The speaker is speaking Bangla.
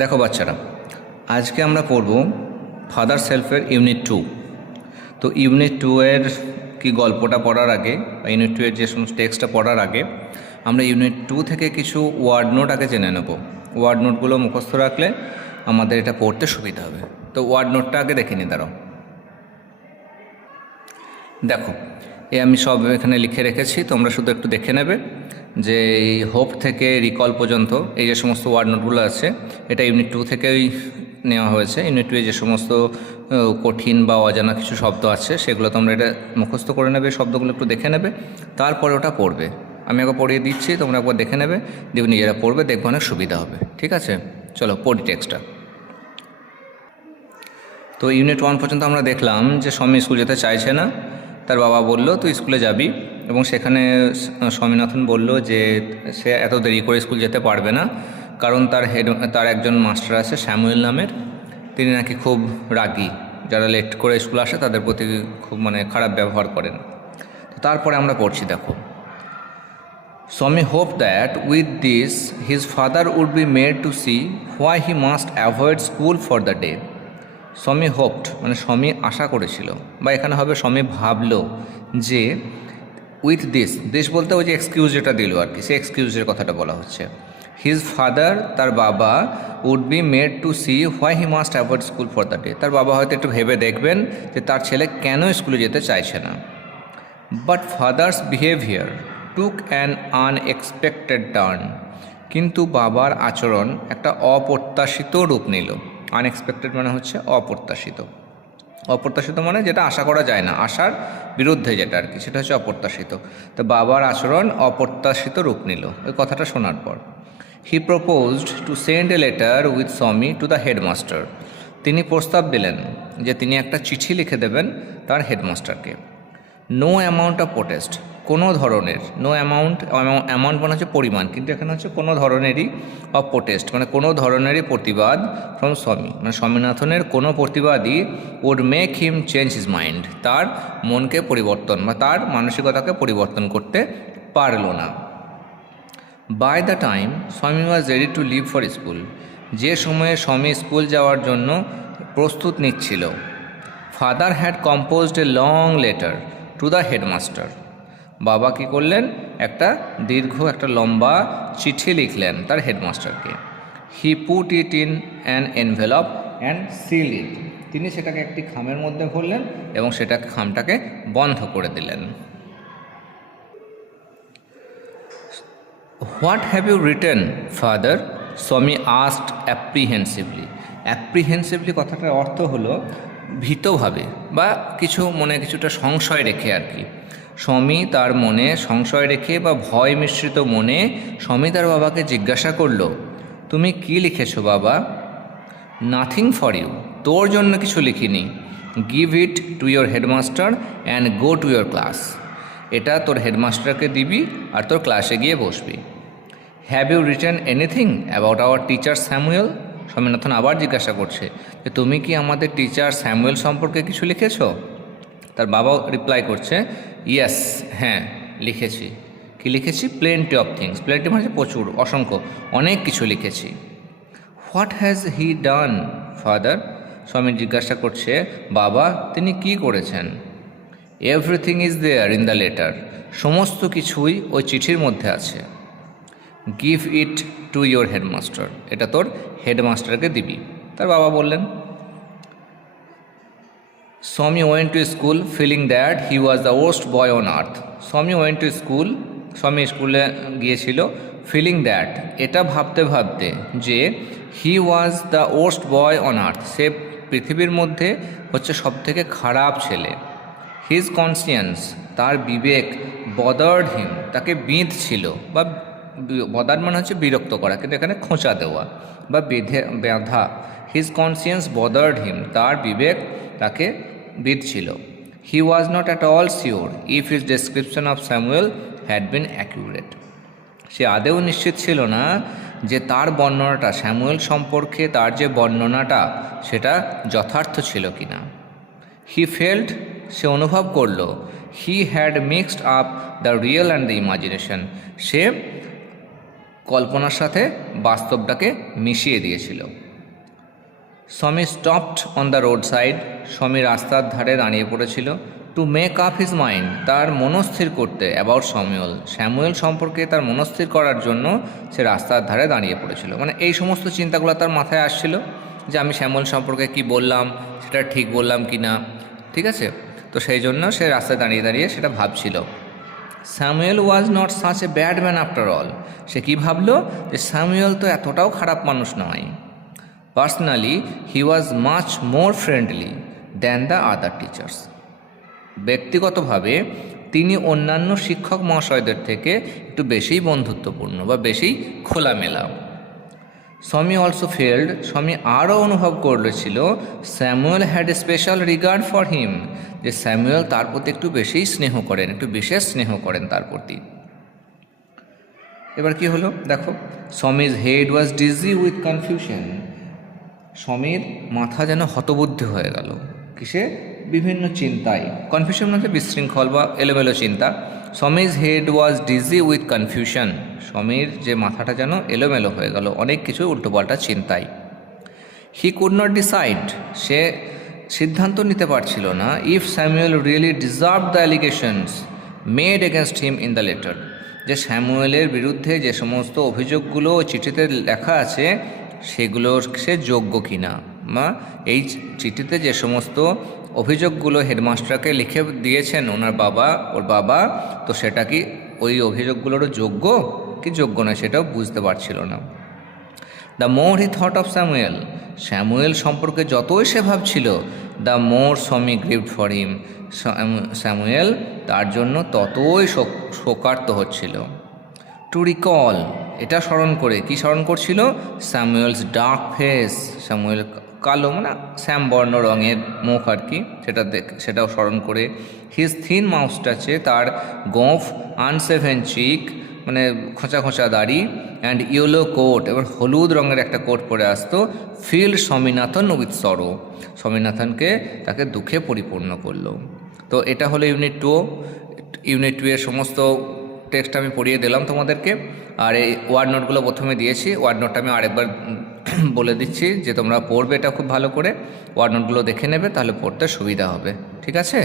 দেখো বাচ্চারা, আজকে আমরা পড়ব ফাদার সেলফের ইউনিট 2। তো ইউনিট 2 এর কি গল্পটা পড়ার আগে বা ইউনিট 2 এর যে সমস্ত টেক্সটটা পড়ার আগে আমরা ইউনিট 2 থেকে কিছু ওয়ার্ড নোট আগে জেনে নেব। ওয়ার্ড নোটগুলো মুখস্থ রাখলে আমাদের এটা পড়তে সুবিধা হবে। তো ওয়ার্ড নোটটা আগে দেখে নিই। দাঁড়াও, দেখো আমি সব এখানে লিখে রেখেছি, তোমরা শুধু একটু দেখে নেবে যে এই হোপ থেকে রিকল পর্যন্ত এই যে সমস্ত ওয়ার্ড নোটগুলো আছে এটা ইউনিট 2 থেকেই নেওয়া হয়েছে। ইউনিট 2 এ যে সমস্ত কঠিন বা অজানা কিছু শব্দ আছে সেগুলো তোমরা এটা মুখস্থ করে নেবে, শব্দগুলো একটু দেখে নেবে, তারপরে ওটা পড়বে। আমি একবার পড়িয়ে দিচ্ছি, তোমরা একবার দেখে নেবে, দেখবে নিজেরা পড়বে, দেখবে অনেক সুবিধা হবে। ঠিক আছে, চলো পড়ি টেক্সটটা। তো ইউনিট 1 পর্যন্ত আমরা দেখলাম যে স্বামী স্কুল যেতে চাইছে না। তার বাবা বলল তুই স্কুলে যাবি, এবং সেখানে স্বামীনাথন বলল যে সে এত দেরি করে স্কুল যেতে পারবে না, কারণ তার একজন মাস্টার আছে স্যামুয়েল নামের, তিনি নাকি খুব রাগী, যারা লেট করে স্কুল আসে তাদের প্রতি খুব খারাপ ব্যবহার করেন। তো তারপরে আমরা পড়ছি, দেখো, Swami hoped that with this his father would be made to see why he must avoid school for the day. স্বামী হোপড স্বামী আশা করেছিল, বা এখানে হবে স্বামী ভাবলো যে উইথ দিস বলতে ওই যে এক্সকিউজ যেটা দিল আর কি, সেই এক্সকিউজের কথাটা বলা হচ্ছে। হিজ ফাদার, তার বাবা, would be made to see why he must avoid school for the day, তার বাবা হয়তো একটু ভেবে দেখবেন যে তার ছেলে কেন স্কুলে যেতে চাইছে না। But father's behaviour took an unexpected turn, কিন্তু বাবার আচরণ একটা অপ্রত্যাশিত রূপ নিল। আনএক্সপেক্টেড হচ্ছে অপ্রত্যাশিত। অপ্রত্যাশিত যেটা আশা করা যায় না, আশার বিরুদ্ধে যেটা আর কি, সেটা হচ্ছে অপ্রত্যাশিত। তো বাবার আচরণ অপ্রত্যাশিত রূপ নিল ওই কথাটা শোনার পর। He proposed to send a letter with স্বামী টু দ্য হেডমাস্টার, তিনি প্রস্তাব দিলেন যে তিনি একটা চিঠি লিখে দেবেন তার হেডমাস্টারকে। নো অ্যামাউন্ট অফ প্রোটেস্ট, কোনো ধরনের, নো অ্যামাউন্ট হচ্ছে পরিমাণ, কিন্তু এখানে হচ্ছে কোনো ধরনেরই অফ প্রোটেস্ট কোনো ধরনেরই প্রতিবাদ ফ্রম স্বামী, স্বামীনাথনের কোনো প্রতিবাদই would make him change his mind, তার মনকে পরিবর্তন বা তার মানসিকতাকে পরিবর্তন করতে পারল না। By the time Swami was ready to leave for school, যে সময়ে স্বামী স্কুল যাওয়ার জন্য প্রস্তুত নিচ্ছিল, father had composed a long letter to the headmaster, বাবা কী করলেন, একটা লম্বা চিঠি লিখলেন তার হেডমাস্টারকে। He put it in an envelope and seal it, তিনি সেটাকে একটি খামের মধ্যে ভরলেন এবং খামটাকে বন্ধ করে দিলেন। What have you written father, Swami asked apprehensively কথাটার অর্থ হলো ভীতভাবে বা কিছুটা সংশয় রেখে আর কি। স্বামী তার মনে সংশয় রেখে বা ভয় মিশ্রিত মনে স্বামী তার বাবাকে জিজ্ঞাসা করল, তুমি কি লিখেছো বাবা? নাথিং ফর ইউ, তোর জন্য কিছু লিখিনি। Give it to your headmaster and go to your class, এটা তোর হেডমাস্টারকে দিবি আর তোর ক্লাসে গিয়ে বসবি। Have you written anything about our teacher Samuel, Swaminathan আবার জিজ্ঞাসা করছে যে তুমি কি আমাদের টিচার স্যামুয়েল সম্পর্কে কিছু লিখেছো? তার বাবা রিপ্লাই করছে, ইয়েস, হ্যাঁ লিখেছি। কি লিখেছি? প্লেন্টি অফ থিংস, প্লেন্টি প্রচুর, অসংখ্য, অনেক কিছু লিখেছি। What has he done father, Swami জিজ্ঞাসা করছে বাবা তিনি কি করেছেন? Everything is there in the letter, সমস্ত কিছুই ওই চিঠির মধ্যে আছে। Give it to your headmaster, এটা তোর হেডমাস্টারকে দিবি, তার বাবা বললেন। Swami went to school feeling that he was the worst boy on earth, Swami went to school, স্বামী স্কুলে গিয়েছিল, ফিলিং দ্যাট এটা ভাবতে ভাবতে যে he was the worst boy on earth, সে পৃথিবীর মধ্যে হচ্ছে সবথেকে খারাপ ছেলে। হিজ কনসিয়েন্স, তার বিবেক, বদার্ড হিম, তাকে বিঁধছিল, বা বদার হচ্ছে বিরক্ত করা, কিন্তু এখানে খোঁচা দেওয়া বা বাঁধা। হিজ কনসিয়েন্স বদার্ড হিম, তার বিবেক তাকে বিঁধছিল। He was not at all sure if his description of Samuel had been accurate, সে আদেও নিশ্চিত ছিল না যে তার বর্ণনাটা, স্যামুয়েল সম্পর্কে তার যে বর্ণনাটা সেটা যথার্থ ছিল কিনা। হি ফেল্ট, সে অনুভব করল, he had mixed up the real and the imagination, সে কল্পনার সাথে বাস্তবটাকে মিশিয়ে দিয়েছিল। Swami stopped on the road side, Swami রাস্তার ধারে দাঁড়িয়ে পড়েছিল। To make up his mind, তার মনস্থির করতে, অ্যাবাউট স্যামুয়েল, স্যামুয়েল সম্পর্কে তার মনস্থির করার জন্য সে রাস্তার ধারে দাঁড়িয়ে পড়েছিল। মানে এই সমস্ত চিন্তাগুলো তার মাথায় আসছিল যে আমি স্যামুয়েল সম্পর্কে কি বললাম, সেটা ঠিক বললাম কি না, ঠিক আছে। তো সেই জন্য সে রাস্তায় দাঁড়িয়ে দাঁড়িয়ে সেটা ভাবছিল। Samuel was not such a bad man after all, সে কী ভাবলো যে স্যামুয়েল তো এতটাও খারাপ মানুষ নয়। Personally he was much more friendly than the other teachers, ব্যক্তিগতভাবে তিনি অন্যান্য শিক্ষক মহাশয়দের থেকে একটু বেশিই বন্ধুত্বপূর্ণ বা বেশি খোলামেলা। স্বামী অলসো ফেল্ড, স্বামী আরও অনুভব করেছিল Samuel had a special regard for him, যে স্যামুয়েল তার প্রতি একটু বেশিই স্নেহ করেন, একটু বিশেষ স্নেহ করেন তার প্রতি। এবার কি হলো দেখো, Swami's head was dizzy with confusion, স্বামীর মাথা যেন হতবুদ্ধি হয়ে গেল, কিসে, বিভিন্ন চিন্তায়। কনফিউশন মানে বিশৃঙ্খল বা এলোমেলো চিন্তা। Swami's head was dizzy with confusion, স্বামীর যে মাথাটা যেন এলোমেলো হয়ে গেল অনেক কিছু উল্টোপাল্টা চিন্তায়। হি কুড নট ডিসাইড, সে সিদ্ধান্ত নিতে পারছিল না, if Samuel really deserve the allegations made against him in the letter, যে স্যামুয়েলের বিরুদ্ধে যে সমস্ত অভিযোগগুলো চিঠিতে লেখা আছে সেগুলোর সে যোগ্য কিনা, বা এই চিঠিতে যে সমস্ত অভিযোগগুলো হেডমাস্টারকে লিখে দিয়েছেন ওর বাবা, তো সেটা কি ওই অভিযোগগুলোরও যোগ্য কি যোগ্য নয় সেটাও বুঝতে পারছিল না। The more he thought of Samuel, Samuel সম্পর্কে যতই সে ভাবছিল, দ্য মোর স্বামী গ্রিভড ফর হিম, স্যামুয়েল তার জন্য ততই শোকার্ত হচ্ছিল। টু রিকল, এটা স্মরণ করে, কি স্মরণ করছিল, স্যামুয়েলস ডার্ক ফেস, স্যামুয়েল কালো মানে শ্যামবর্ণ রঙের মুখ আর কি, সেটাও স্মরণ করে। হিজ থিন মাউস্টাচে, তার গোঁফ, আনসেভেন চিক মানে খোঁচা খোঁচা দাড়ি, অ্যান্ড ইয়েলো কোট, এবার হলুদ রঙের একটা কোট পরে আসতো। ফিল্ড স্বামীনাথন উইথ সরো, স্বামীনাথনকে তাকে দুঃখে পরিপূর্ণ করলো। তো এটা হলো ইউনিট 2। ইউনিট 2 এর সমস্ত টেক্সট আমি পড়িয়ে দিলাম তোমাদেরকে, আর এই ওয়ার্ড নোটগুলো প্রথমে দিয়েছি, ওয়ার্ড নোটটা আমি আরেকবার বলে দিচ্ছি যে তোমরা পড়বে এটা খুব ভালো করে, ওয়ার্ড নোটগুলো দেখে নেবে, তাহলে পড়তে সুবিধা হবে, ঠিক আছে।